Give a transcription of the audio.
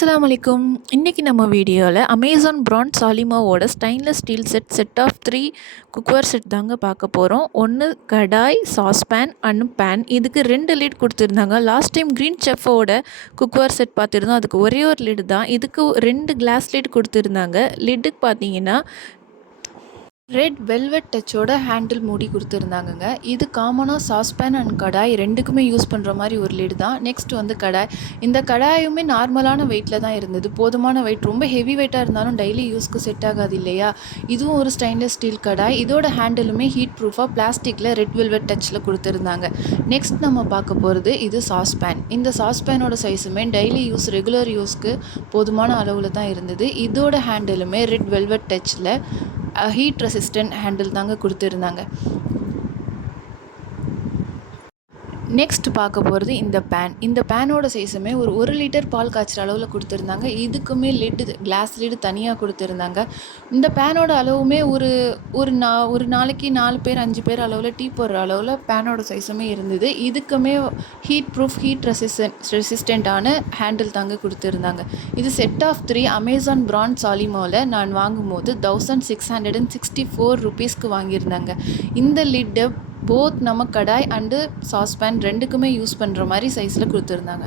அஸ்ஸலாமு அலைக்கும். இன்றைக்கி நம்ம வீடியோவில் அமேசான் பிராண்ட் சாலிமாவோட stainless steel set of 3 cookware set தாங்க பார்க்க போகிறோம். ஒன்று கடாய், சாஸ்பேன் அண்ட் பேன். இதுக்கு 2 லிட் கொடுத்துருந்தாங்க. லாஸ்ட் டைம் க்ரீன் செஃப்போட குக்வேர் செட் பார்த்துருந்தோம். அதுக்கு ஒரே ஒரு லிட் தான். இதுக்கு 2 கிளாஸ் லிட் கொடுத்துருந்தாங்க. லிட்டுக்கு பார்த்தீங்கன்னா ரெட் வெல்வெட் டச்சோட ஹேண்டில் மூடி கொடுத்துருந்தாங்கங்க. இது காமனாக சாஸ்பேன் அண்ட் கடாய் ரெண்டுக்குமே யூஸ் பண்ணுற மாதிரி ஒரு லிட் தான். நெக்ஸ்ட் வந்து கடாய். இந்த கடாயுமே நார்மலான வெயிட்டில் தான் இருந்தது, போதுமான வெயிட். ரொம்ப ஹெவி வெயிட்டாக இருந்தாலும் டெய்லி யூஸ்க்கு செட் ஆகாது இல்லையா. இதுவும் ஒரு ஸ்டெயின்லெஸ் ஸ்டீல் கடாய். இதோட ஹேண்டிலுமே ஹீட் ப்ரூஃபாக பிளாஸ்டிக்கில் ரெட் வெல்வெட் டச்சில் கொடுத்துருந்தாங்க. நெக்ஸ்ட் நம்ம பார்க்க போகிறது இது சாஸ்பேன். இந்த சாஸ்பேனோட சைஸுமே டெய்லி யூஸ், ரெகுலர் யூஸ்க்கு போதுமான அளவில் தான் இருந்தது. இதோட ஹேண்டிலுமே ரெட் வெல்வெட் டச்சில் ஹீட் ரெசிஸ்டன்ட் ஹேண்டில் தாங்க கொடுத்துருந்தாங்க. நெக்ஸ்ட் பார்க்க போகிறது இந்த பேன். இந்த பேனோட சைஸுமே ஒரு 1 லிட்டர் பால் காய்ச்சிற அளவில் கொடுத்துருந்தாங்க. இதுக்குமே லிட்டு, கிளாஸ் லிடு தனியாக கொடுத்துருந்தாங்க. இந்த பேனோட அளவுமே ஒரு நாளைக்கு 4 பேர் 5 பேர் அளவில் டீ போடுற அளவில் பேனோட சைஸுமே இருந்தது. இதுக்குமே ஹீட் ப்ரூஃப், ஹீட் ரெசிஸ்டண்ட்டான ஹேண்டில் தாங்க கொடுத்துருந்தாங்க. இது செட் ஆஃப் 3 அமேசான் பிராண்ட் சாலிமாவில் நான் வாங்கும்போது 1664 ருபீஸ்க்கு வாங்கியிருந்தாங்க. இந்த லிட்டை போத் நம்ம கடாய் அண்டு சாஸ்பேன் ரெண்டுக்குமே யூஸ் பண்ணுற மாதிரி சைஸில் கொடுத்துருந்தாங்க.